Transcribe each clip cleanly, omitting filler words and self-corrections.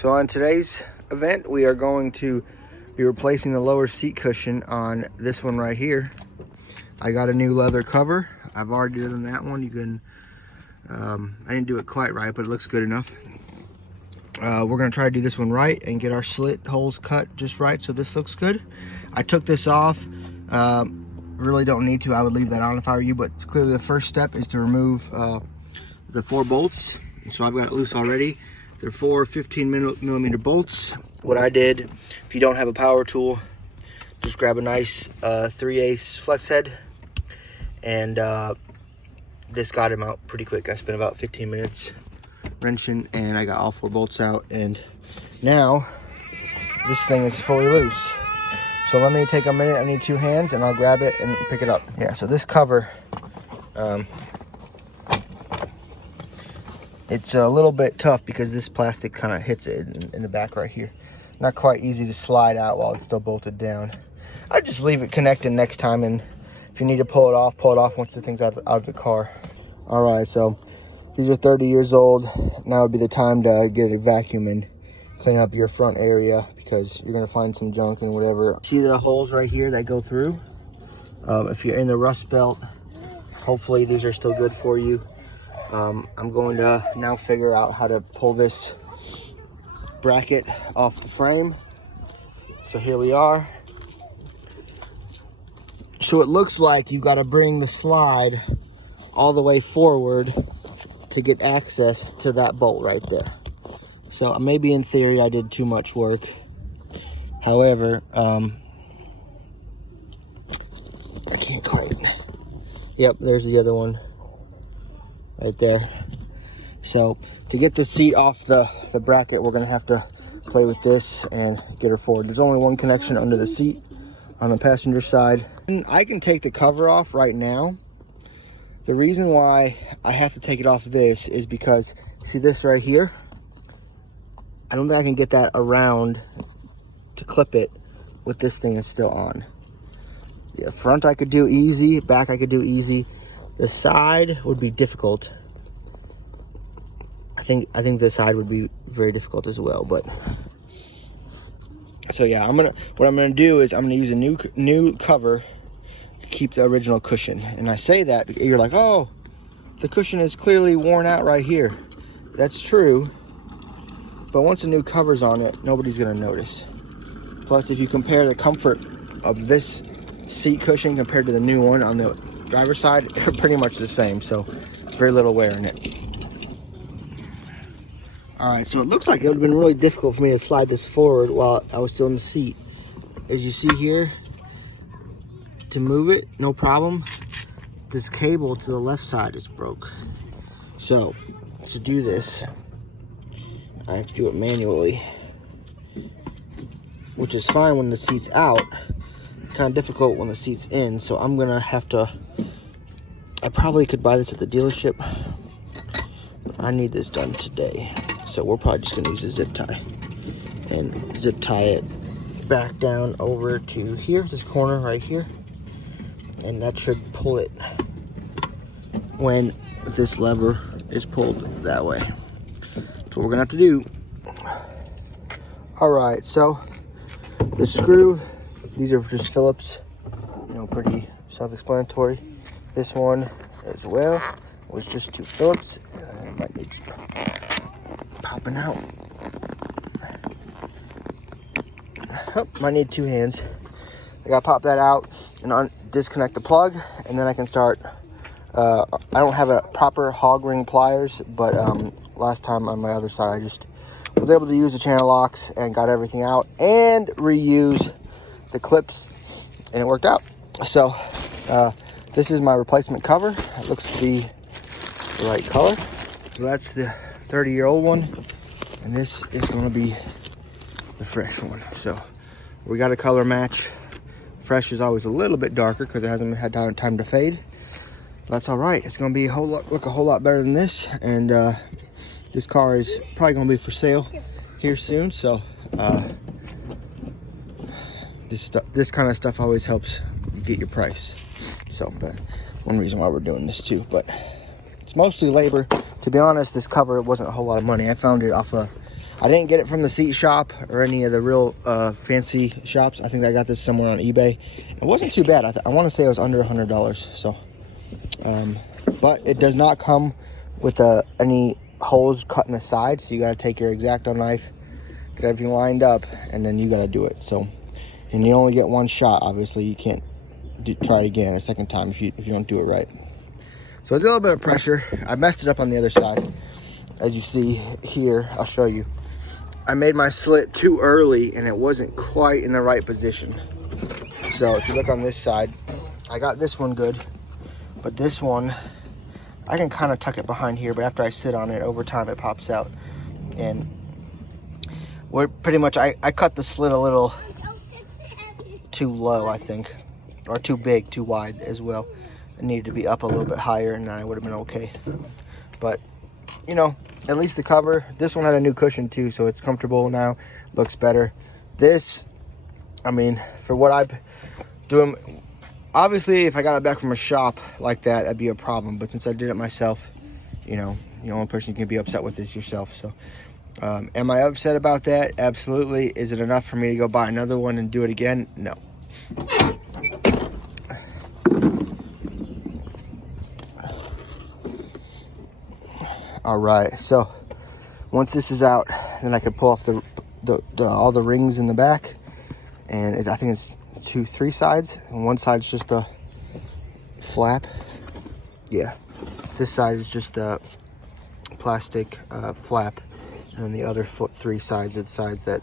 So on today's event, we are going to be replacing the lower seat cushion on this one right here. I got a new leather cover. I've already done that one. You can, I didn't do it quite right, but it looks good enough. We're gonna try to do this one right and get our slit holes cut just right so this looks good. I took this off. Really don't need to. I would leave that on if I were you, but clearly the first step is to remove the 4 bolts. So I've got it loose already. They're 4 15mm bolts. What I did, if you don't have a power tool, just grab a nice 3/8 flex head, and this got him out pretty quick. I spent about 15 minutes wrenching, and I got all 4 bolts out, and now this thing is fully loose. So let me take a minute. I need 2 hands, and I'll grab it and pick it up. Yeah, so this cover, it's a little bit tough because this plastic kind of hits it in the back right here. Not quite easy to slide out while it's still bolted down. I just leave it connected next time, and if you need to pull it off once the thing's out of the car. All right, so these are 30 years old. Now would be the time to get a vacuum and clean up your front area because you're gonna find some junk and whatever. See the holes right here that go through? If you're in the rust belt, hopefully these are still good for you. I'm going to now figure out how to pull this bracket off the frame. So here we are. So it looks like you got to bring the slide all the way forward to get access to that bolt right there. So maybe in theory I did too much work. However, I can't quite. Yep, there's the other one right there. So to get the seat off the bracket, we're gonna have to play with this and get her forward. There's only one connection under the seat on the passenger side. And I can take the cover off right now. The reason why I have to take it off this is because, see this right here? I don't think I can get that around to clip it with this thing is still on. The front I could do easy, back I could do easy. The side would be difficult. I think this side would be very difficult as well, but so yeah, what I'm gonna do is I'm gonna use a new cover to keep the original cushion. And I say that because you're like, oh, the cushion is clearly worn out right here. That's true, but once a new cover's on it, nobody's gonna notice. Plus, if you compare the comfort of this seat cushion compared to the new one on the driver's side, they're pretty much the same, so very little wear in it. All right, so it looks like it would have been really difficult for me to slide this forward while I was still in the seat. As you see here, to move it, no problem. This cable to the left side is broke. So to do this, I have to do it manually, which is fine when the seat's out. Kind of difficult when the seat's in, so I'm gonna have to, I probably could buy this at the dealership, but I need this done today. So we're probably just gonna use a zip tie and zip tie it back down over to here, this corner right here. And that should pull it when this lever is pulled that way. That's what we're gonna have to do. All right, so the screw, these are just Phillips, you know, pretty self-explanatory. This one as well was just 2 Phillips. I might need to popping out. Oh, might need 2 hands. I gotta pop that out and disconnect the plug, and then I can start. I don't have a proper hog ring pliers, but last time on my other side, I just was able to use the channel locks and got everything out and reuse the clips, and it worked out. So this is my replacement cover. It looks to be the right color. So that's the 30-year-old one, and this is going to be the fresh one. So we got a color match. Fresh is always a little bit darker because it hasn't had time to fade. That's all right. It's going to be look a whole lot better than this, and this car is probably going to be for sale here soon. So this kind of stuff always helps get your price. So, but one reason why we're doing this too, but it's mostly labor. To be honest, this cover wasn't a whole lot of money. I found it off of I didn't get it from the seat shop or any of the real fancy shops. I think I got this somewhere on eBay. It wasn't too bad. I want to say it was under $100. So, but it does not come with any holes cut in the side. So you got to take your X-Acto knife, get everything lined up, and then you got to do it. So, and you only get one shot. Obviously, you can't try it again a second time if you don't do it right. So it's a little bit of pressure. I messed it up on the other side. As you see here, I'll show you. I made my slit too early and it wasn't quite in the right position. So if you look on this side, I got this one good, but this one, I can kind of tuck it behind here, but after I sit on it, over time it pops out. And we're pretty much, I cut the slit a little too low, I think, or too big, too wide as well. It needed to be up a little bit higher and then I would have been okay. But, you know, at least the cover, this one had a new cushion too, so it's comfortable now, looks better. This, I mean, for what I'm doing, obviously if I got it back from a shop like that, that'd be a problem. But since I did it myself, you know, the only person you can be upset with is yourself. So, am I upset about that? Absolutely. Is it enough for me to go buy another one and do it again? No. All right, so once this is out, then I can pull off all the rings in the back, and I think it's 3 sides, and one side's just a flap. Yeah, this side is just a plastic flap, and then the other 3 sides are the sides that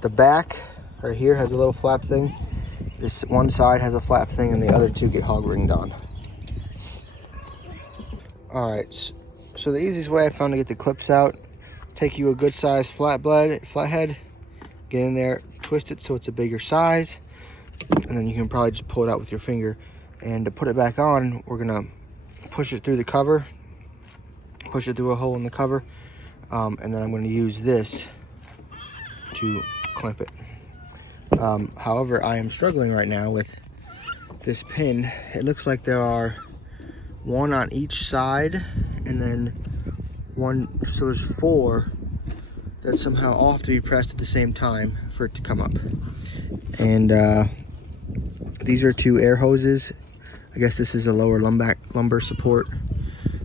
the back right here has a little flap thing. This one side has a flap thing, and the other 2 get hog ringed on. All right. So the easiest way I found to get the clips out, take you a good size flathead, get in there, twist it so it's a bigger size, and then you can probably just pull it out with your finger. And to put it back on, we're gonna push it through the cover, push it through a hole in the cover, and then I'm gonna use this to clamp it. However, I am struggling right now with this pin. It looks like there are 1 on each side, and then 1, so there's 4 that somehow all have to be pressed at the same time for it to come up. And these are 2 air hoses. I guess this is a lower lumbar support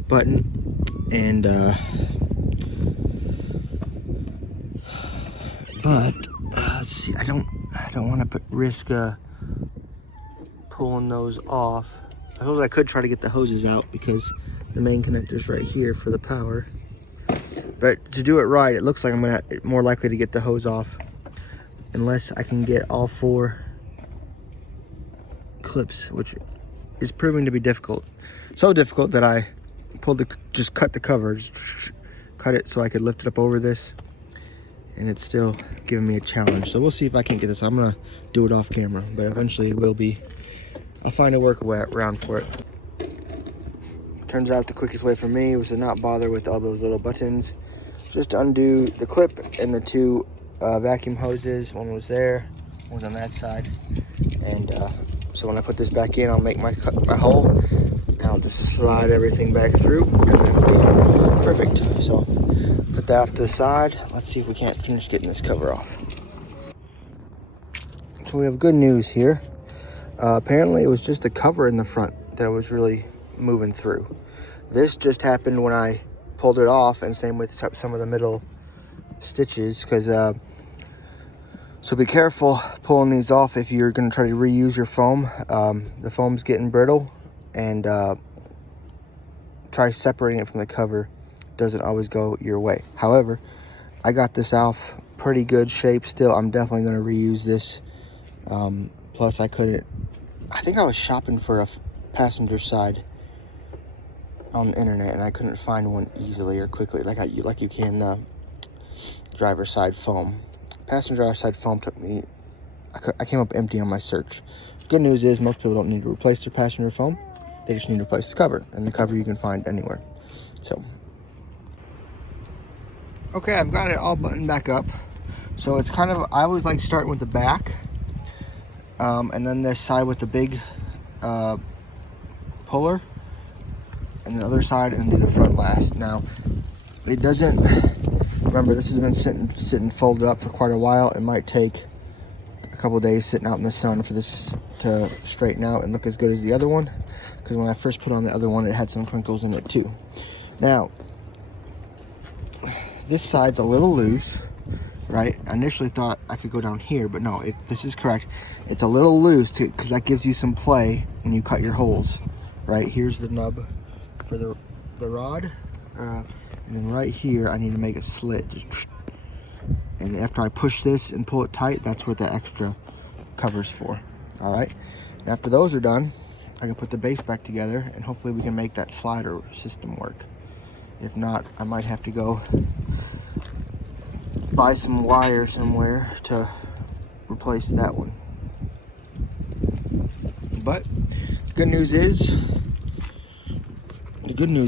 button. And but let's see, I don't want to risk pulling those off. I suppose I could try to get the hoses out because the main connector's right here for the power. But to do it right, it looks like I'm more likely to get the hose off unless I can get all 4 clips, which is proving to be difficult. So difficult that I just cut the cover, just cut it so I could lift it up over this, and it's still giving me a challenge. So we'll see if I can get this. I'm gonna do it off camera, but eventually it will be. I'll find a workaround for it. Turns out the quickest way for me was to not bother with all those little buttons. Just undo the clip and the 2 vacuum hoses. One was there, one was on that side. And so when I put this back in, I'll make my hole, and I'll just slide everything back through, and then it'll be perfect. So put that off to the side. Let's see if we can't finish getting this cover off. So we have good news here. Apparently it was just the cover in the front that was really moving through. This just happened when I pulled it off, and same with some of the middle stitches, because so be careful pulling these off if you're going to try to reuse your foam. The foam's getting brittle, and try separating it from the cover. Doesn't always go your way. However, I got this off pretty good shape still. I'm definitely going to reuse this. Plus I think I was shopping for a passenger side on the internet, and I couldn't find one easily or quickly like you can driver's side foam. Passenger side foam took me, I came up empty on my search. Good news is most people don't need to replace their passenger foam. They just need to replace the cover, and the cover you can find anywhere. So, okay, I've got it all buttoned back up. So it's kind of, I always like starting with the back, and then this side with the big puller, and the other side and do the front last. Now, it doesn't Remember, this has been sitting folded up for quite a while. It might take a couple days sitting out in the sun for this to straighten out and look as good as the other one, because when I first put on the other one, it had some crinkles in it too. Now, this side's a little loose, right? I initially thought I could go down here, but no, this is correct. It's a little loose because that gives you some play when you cut your holes, right? Here's the nub for the rod, and then right here I need to make a slit. And after I push this and pull it tight, that's what the extra cover's for. All right, and after those are done, I can put the base back together, and hopefully we can make that slider system work. If not, I might have to go buy some wire somewhere to replace that one. But the good news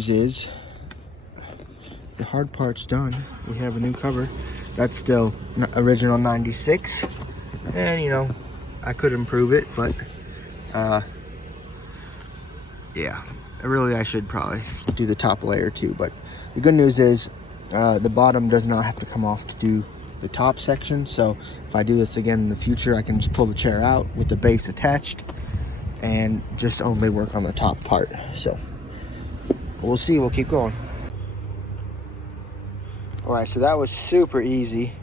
is the hard part's done. We have a new cover. That's still original 96, and you know, I could improve it, but yeah, really I should probably do the top layer too. But the good news is the bottom does not have to come off to do the top section. So if I do this again in the future, I can just pull the chair out with the base attached and just only work on the top part. So we'll see, we'll keep going. All right, so that was super easy.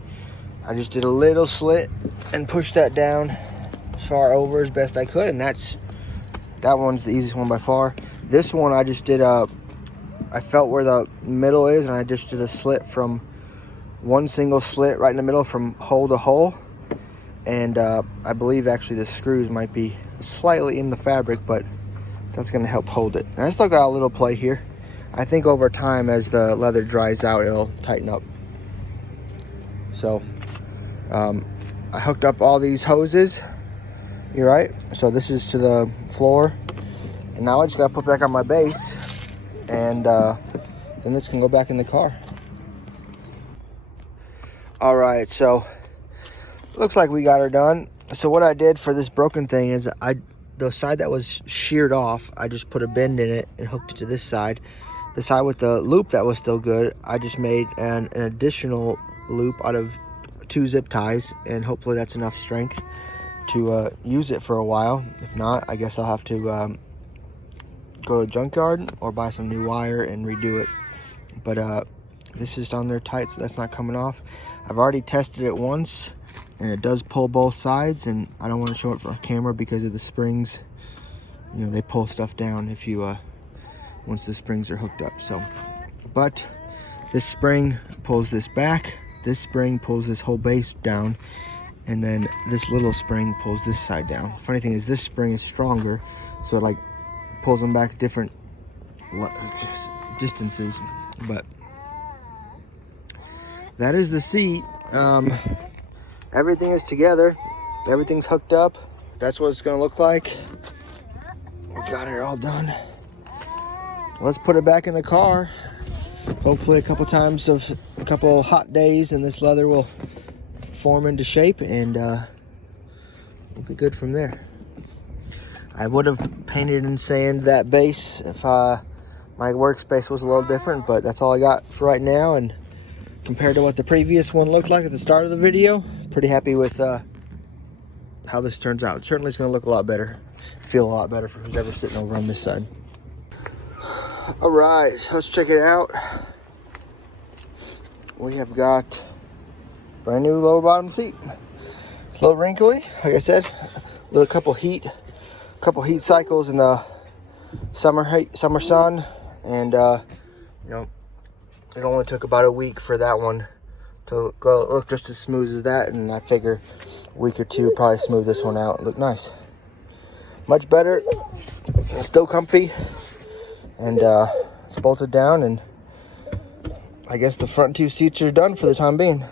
I just did a little slit and pushed that down as far over as best I could, and that one's the easiest one by far. This one I just did I felt where the middle is, and I just did a slit from one single slit right in the middle from hole to hole. And I believe actually the screws might be slightly in the fabric, but that's gonna help hold it. And I still got a little play here. I think over time, as the leather dries out, it'll tighten up. So I hooked up all these hoses. You're right. So this is to the floor, and now I just gotta put back on my base, and then this can go back in the car. All right, so looks like we got her done. So what I did for this broken thing is the side that was sheared off, I just put a bend in it and hooked it to this side. The side with the loop that was still good, I just made an additional loop out of 2 zip ties, and hopefully that's enough strength to use it for a while. If not, I guess I'll have to go to the junkyard or buy some new wire and redo it. But this is on there tight, so that's not coming off. I've already tested it once, and it does pull both sides, and I don't want to show it for camera because of the springs. You know, they pull stuff down if you once the springs are hooked up. So, but this spring pulls this back, this spring pulls this whole base down, and then this little spring pulls this side down. Funny thing is, this spring is stronger, so it like pulls them back different distances. But that is the seat. Everything is together, everything's hooked up. That's what it's gonna look like. We got it all done. Let's put it back in the car. Hopefully a couple hot days, and this leather will form into shape, and we'll be good from there. I would have painted and sanded that base if my workspace was a little different, but that's all I got for right now. And compared to what the previous one looked like at the start of the video, pretty happy with how this turns out. Certainly it's gonna look a lot better, feel a lot better for who's ever sitting over on this side. All right, so let's check it out. We have got brand new lower bottom seat. It's a little wrinkly, like I said. A couple heat cycles in the summer sun, and you know, it only took about a week for that one to go look just as smooth as that, and I figure a week or two probably smooth this one out. Look nice, much better. It's still comfy, and it's bolted down, and I guess the front 2 seats are done for the time being.